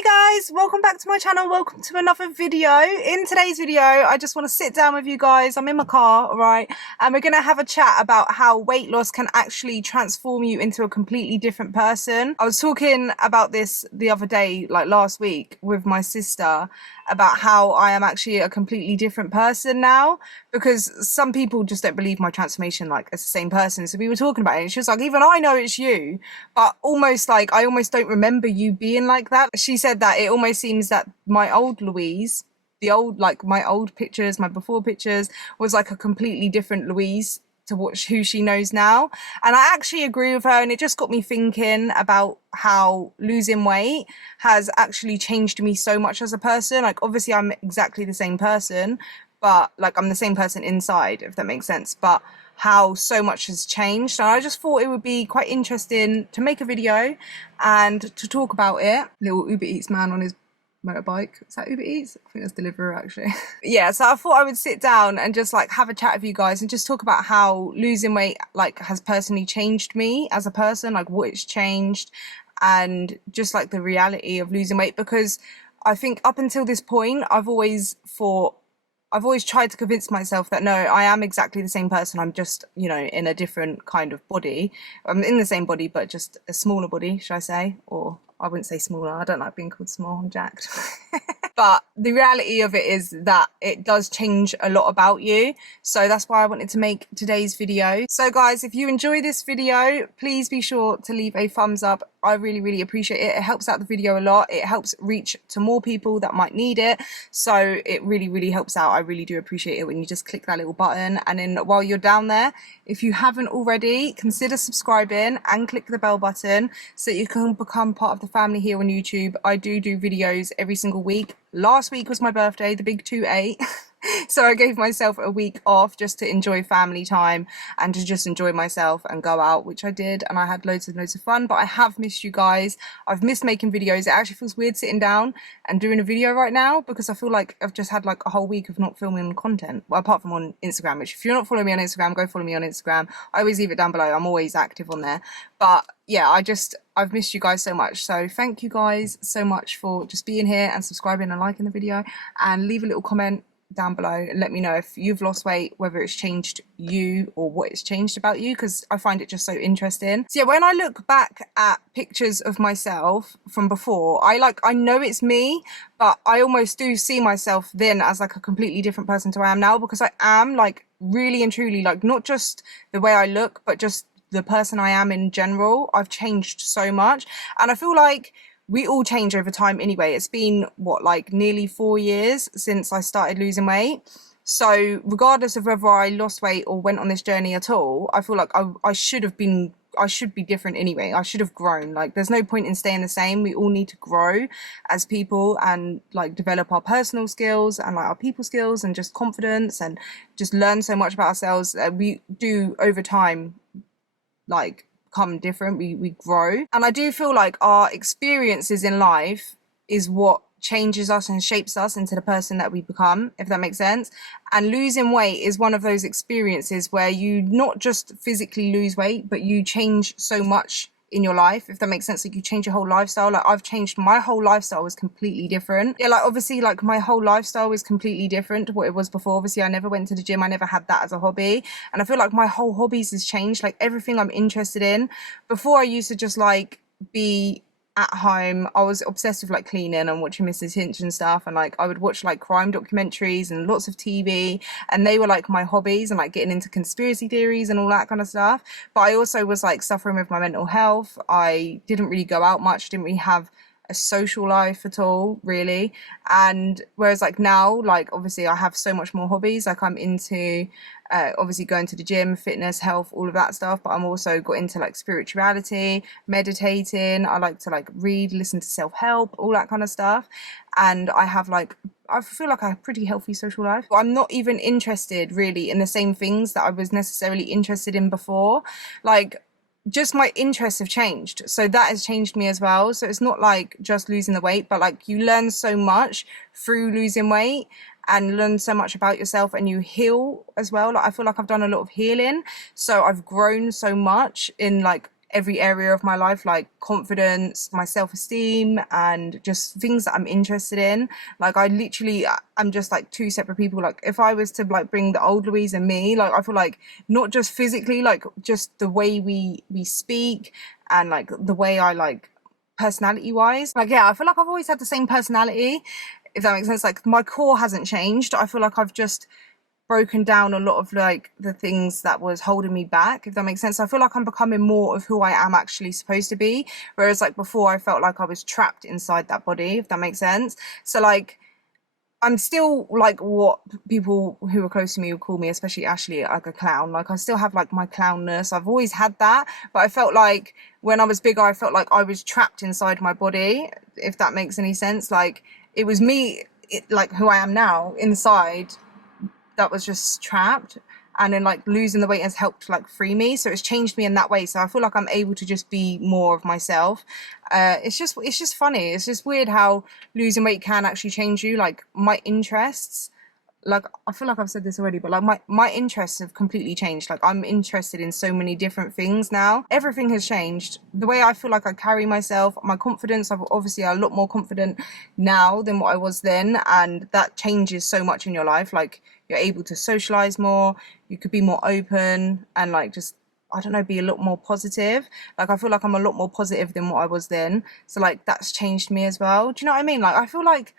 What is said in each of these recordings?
Hey guys, welcome back to my channel. Welcome to another video. In today's video, I just want to sit down with you guys. I'm in my car, all right, and we're going to have a chat about how weight loss can actually transform you into a completely different person. I was talking about this the other day, like last week, with my sister about how I am actually a completely different person now, because some people just don't believe my transformation like as the same person. So we were talking about it and she was like, even I know it's you, but almost like I almost don't remember you being like that. She said that it almost seems that my old Louise, my old pictures, my before pictures, was like a completely different Louise to who she knows now. And I actually agree with her, and it just got me thinking about how losing weight has actually changed me so much as a person. Like, obviously I'm exactly the same person, but like I'm the same person inside, if that makes sense, but how so much has changed. And I just thought it would be quite interesting to make a video and to talk about it. Little Uber Eats man on his motorbike. Is that Uber Eats? I think that's Deliveroo actually. Yeah, so I thought I would sit down and just like have a chat with you guys and just talk about how losing weight like has personally changed me as a person, like what it's changed, and just like the reality of losing weight. Because I think up until this point I've always tried to convince myself that no, I am exactly the same person. I'm just, you know, in a different kind of body. I'm in the same body, but just a smaller body, should I say? Or I wouldn't say smaller. I don't like being called small. I'm jacked. But the reality of it is that it does change a lot about you. So that's why I wanted to make today's video. So guys, if you enjoy this video, please be sure to leave a thumbs up. I really, really appreciate it. It helps out the video a lot. It helps reach to more people that might need it. So it really, really helps out. I really do appreciate it when you just click that little button. And then while you're down there, if you haven't already, consider subscribing and click the bell button so you can become part of the family here on YouTube. I do videos every single week. Last week was my birthday, the big 2-8. So I gave myself a week off just to enjoy family time and to just enjoy myself and go out, which I did, and I had loads and loads of fun. But I have missed you guys. I've missed making videos. It actually feels weird sitting down and doing a video right now because I feel like I've just had like a whole week of not filming content. Well, apart from on Instagram, which if you're not following me on Instagram, go follow me on Instagram. I always leave it down below. I'm always active on there. But yeah, I've missed you guys so much. So thank you guys so much for just being here and subscribing and liking the video, and leave a little comment down below and let me know if you've lost weight, whether it's changed you or what it's changed about you, because I find it just so interesting. So yeah, when I look back at pictures of myself from before, I know it's me, but I almost do see myself then as like a completely different person to I am now, because I am like really and truly like not just the way I look, but just the person I am in general. I've changed so much, and I feel like we all change over time anyway. It's been what, like nearly 4 years since I started losing weight. So regardless of whether I lost weight or went on this journey at all, I feel like I should be different anyway. I should have grown. Like, there's no point in staying the same. We all need to grow as people and like develop our personal skills and like our people skills and just confidence and just learn so much about ourselves. We do over time, like, become different. We grow, and I do feel like our experiences in life is what changes us and shapes us into the person that we become, if that makes sense. And losing weight is one of those experiences where you not just physically lose weight, but you change so much in your life, if that makes sense. Like, you change your whole lifestyle. Like, I've changed, my whole lifestyle was completely different. Yeah, like obviously like my whole lifestyle was completely different to what it was before. Obviously I never went to the gym. I never had that as a hobby, and I feel like my whole hobbies has changed. Like, everything I'm interested in. Before, I used to just like be at home. I was obsessed with like cleaning and watching Mrs. Hinch and stuff, and like I would watch like crime documentaries and lots of TV, and they were like my hobbies, and like getting into conspiracy theories and all that kind of stuff. But I also was like suffering with my mental health. I didn't really go out much, didn't really have a social life at all, really. And whereas like now, like obviously I have so much more hobbies. Like, I'm into obviously going to the gym, fitness, health, all of that stuff, but I'm also got into like spirituality, meditating. I like to like read, listen to self-help, all that kind of stuff. And I feel like I have a pretty healthy social life. I'm not even interested really in the same things that I was necessarily interested in before. Like, just my interests have changed, so that has changed me as well. So it's not like just losing the weight, but like you learn so much through losing weight and learn so much about yourself, and you heal as well. Like, I feel like I've done a lot of healing, so I've grown so much in like every area of my life, like confidence, my self-esteem, and just things that I'm interested in. Like I'm just like two separate people. Like if I was to like bring the old Louise and me, like I feel like not just physically, like just the way we speak, and like the way I like personality wise, like yeah, I feel like I've always had the same personality, if that makes sense. Like my core hasn't changed. I feel like I've just broken down a lot of like the things that was holding me back, if that makes sense. I feel like I'm becoming more of who I am actually supposed to be, whereas like before I felt like I was trapped inside that body, if that makes sense. So like I'm still like what people who are close to me would call me, especially Ashley, like a clown. Like I still have like my clownness. I've always had that, but I felt like when I was bigger, I felt like I was trapped inside my body, if that makes any sense. Like it was me, like who I am now inside, that was just trapped, and then like losing the weight has helped like free me, so it's changed me in that way. So I feel like I'm able to just be more of myself. It's just funny, it's just weird how losing weight can actually change you. Like my interests, like I feel like I've said this already, but like my interests have completely changed. Like I'm interested in so many different things now. Everything has changed. The way I feel like I carry myself, my confidence, I've obviously a lot more confident now than what I was then, and that changes so much in your life. Like you're able to socialize more, you could be more open, and like just, I don't know, be a lot more positive. Like I feel like I'm a lot more positive than what I was then. So like that's changed me as well. Do you know what I mean? Like I feel like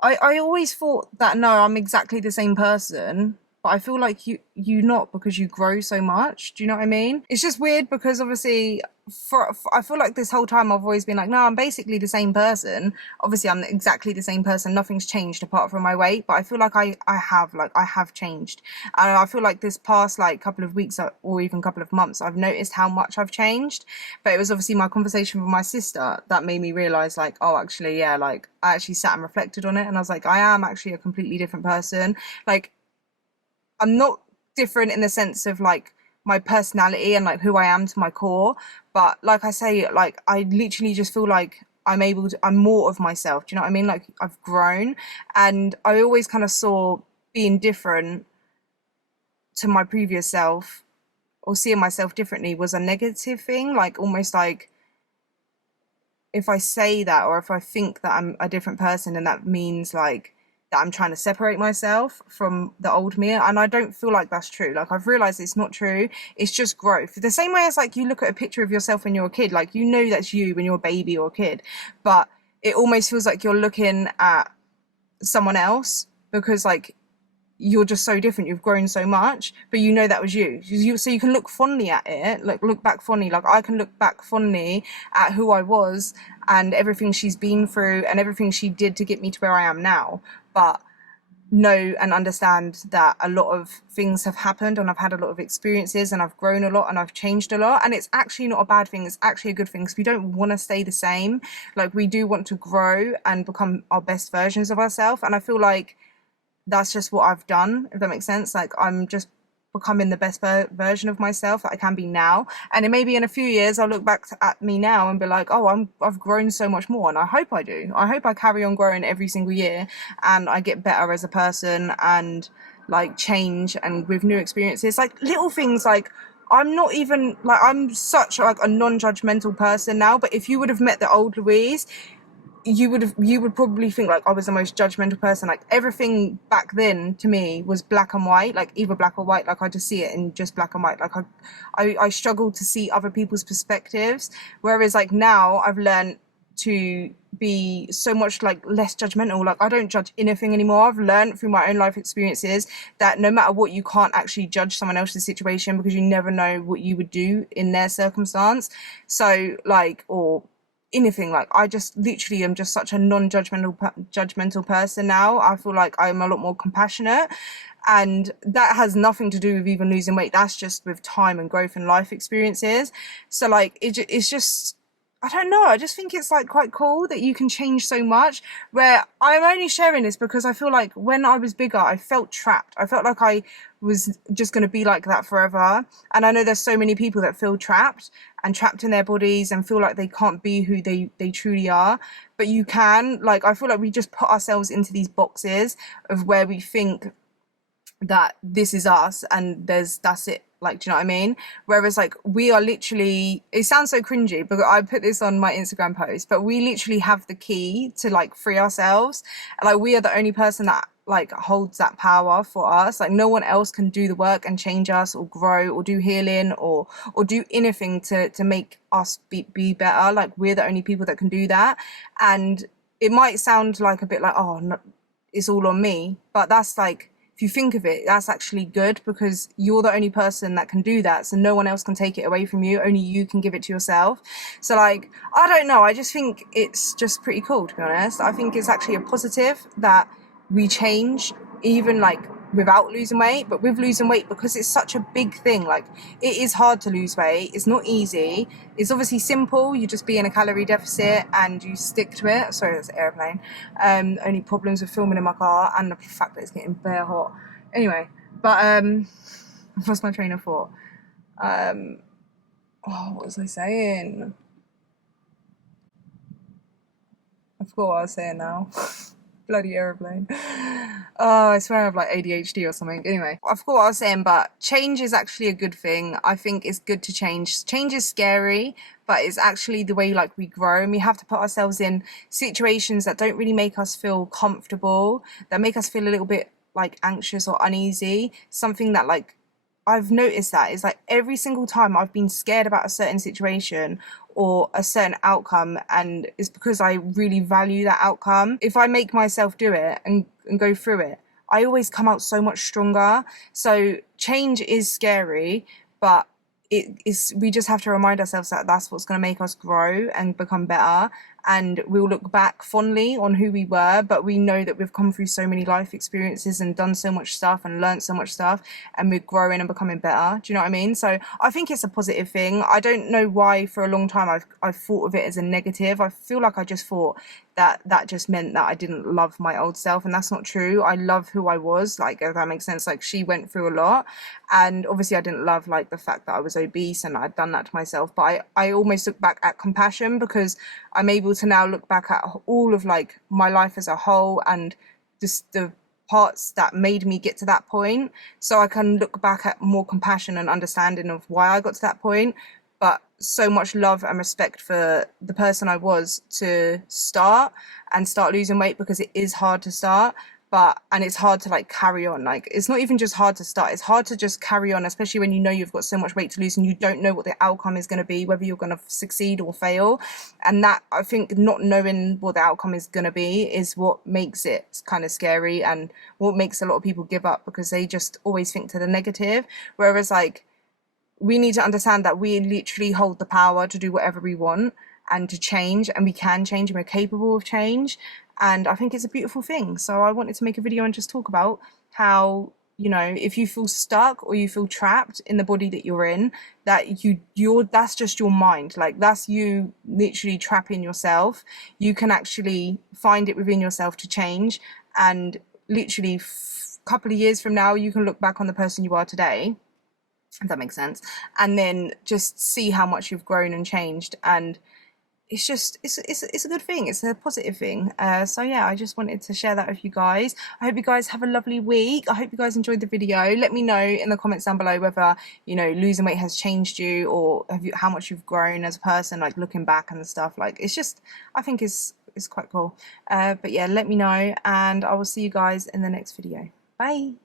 I always thought that no, I'm exactly the same person, but I feel like you not, because you grow so much. Do you know what I mean? It's just weird because obviously for I feel like this whole time I've always been like, no, I'm basically the same person. Obviously I'm exactly the same person. Nothing's changed apart from my weight, but I feel like I have changed. And I feel like this past like couple of weeks or even couple of months, I've noticed how much I've changed. But it was obviously my conversation with my sister that made me realize like, oh, actually, yeah, like I actually sat and reflected on it, and I was like, I am actually a completely different person. Like I'm not different in the sense of like my personality and like who I am to my core, but like I say, like I literally just feel like I'm more of myself. Do you know what I mean? Like I've grown, and I always kind of saw being different to my previous self, or seeing myself differently, was a negative thing. Like almost like if I say that, or if I think that I'm a different person, and that means like that I'm trying to separate myself from the old me. And I don't feel like that's true. Like I've realized it's not true. It's just growth. The same way as like you look at a picture of yourself when you're a kid, like you know that's you when you're a baby or a kid, but it almost feels like you're looking at someone else, because like you're just so different, you've grown so much, but you know that was so you can look fondly at it, like look back fondly. Like I can look back fondly at who I was and everything she's been through and everything she did to get me to where I am now, but know and understand that a lot of things have happened, and I've had a lot of experiences, and I've grown a lot, and I've changed a lot. And it's actually not a bad thing, it's actually a good thing, because we don't want to stay the same. Like we do want to grow and become our best versions of ourselves, and I feel like that's just what I've done, if that makes sense. Like I'm just becoming the best version of myself that I can be now. And it maybe in a few years I'll look back at me now and be like, oh, I've grown so much more. And I hope I do. I hope I carry on growing every single year, and I get better as a person, and like change, and with new experiences, like little things. Like I'm not even like, I'm such like a non-judgmental person now, but if you would have met the old Louise, you would probably think like I was the most judgmental person. Like everything back then to me was black and white, like either black or white. Like I just see it in just black and white. Like I struggled to see other people's perspectives, whereas like now I've learned to be so much like less judgmental. Like I don't judge anything anymore. I've learned through my own life experiences that no matter what, you can't actually judge someone else's situation, because you never know what you would do in their circumstance. So like, or anything, like I just literally am just such a non-judgmental person now. I feel like I'm a lot more compassionate, and that has nothing to do with even losing weight. That's just with time and growth and life experiences. So like it's just, I don't know, I just think it's like quite cool that you can change so much. Where I'm only sharing this because I feel like when I was bigger, I felt trapped. I felt like I was just going to be like that forever. And I know there's so many people that feel trapped in their bodies and feel like they can't be who they truly are. But you can. Like I feel like we just put ourselves into these boxes of where we think that this is us, and that's it. Like, do you know what I mean? Whereas like we are literally, it sounds so cringy, but I put this on my Instagram post, but we literally have the key to like free ourselves. And like we are the only person that like holds that power for us. Like no one else can do the work and change us or grow or do healing or do anything to make us be better. Like we're the only people that can do that. And it might sound like a bit like, oh no, it's all on me, but that's like, if you think of it, that's actually good because you're the only person that can do that. So no one else can take it away from you. Only you can give it to yourself. So like, I don't know. I just think it's just pretty cool, to be honest. I think it's actually a positive that we change, even like without losing weight, but with losing weight, because it's such a big thing. Like it is hard to lose weight. It's not easy. It's obviously simple. You just be in a calorie deficit and you stick to it. Sorry, that's an airplane. Only problems with filming in my car and the fact that it's getting bare hot. Anyway, but I've lost my train of thought. Oh, what was I saying? I forgot what I was saying now. Bloody aeroplane. Oh, I swear I have like ADHD or something. Anyway, I forgot what I was saying, but change is actually a good thing. I think it's good to change. Change is scary, but it's actually the way like we grow, and we have to put ourselves in situations that don't really make us feel comfortable, that make us feel a little bit like anxious or uneasy. Something that like I've noticed that is like every single time I've been scared about a certain situation or a certain outcome, and it's because I really value that outcome. If I make myself do it and go through it, I always come out so much stronger. So change is scary, but we just have to remind ourselves that that's what's going to make us grow and become better, and we'll look back fondly on who we were, but we know that we've come through so many life experiences and done so much stuff and learned so much stuff, and we're growing and becoming better. Do you know what I mean? So I think it's a positive thing. I don't know why for a long time I've thought of it as a negative. I feel like I just thought that just meant that I didn't love my old self, and that's not true. I love who I was, like, if that makes sense. Like she went through a lot, and obviously I didn't love like the fact that I was obese and I'd done that to myself, but I almost look back at compassion because I'm able to now look back at all of like my life as a whole and just the parts that made me get to that point, so I can look back at more compassion and understanding of why I got to that point, but so much love and respect for the person I was to start losing weight, because it is hard to start, and it's hard to like carry on. Like it's not even just hard to start, it's hard to just carry on, especially when you know you've got so much weight to lose and you don't know what the outcome is going to be, whether you're going to succeed or fail. And that, I think, not knowing what the outcome is going to be is what makes it kind of scary and what makes a lot of people give up, because they just always think to the negative. Whereas like we need to understand that we literally hold the power to do whatever we want and to change, and we can change, and we're capable of change. And I think it's a beautiful thing. So I wanted to make a video and just talk about how, you know, if you feel stuck or you feel trapped in the body that you're in, that you're that's just your mind. Like that's you literally trapping yourself. You can actually find it within yourself to change, and literally a couple of years from now you can look back on the person you are today, if that makes sense, and then just see how much you've grown and changed. And it's just it's a good thing, it's a positive thing. So yeah, I just wanted to share that with you guys. I hope you guys have a lovely week. I hope you guys enjoyed the video. Let me know in the comments down below whether, you know, losing weight has changed you, or how much you've grown as a person, like looking back and stuff. Like it's just, I think it's quite cool. But yeah, let me know, and I will see you guys in the next video. Bye.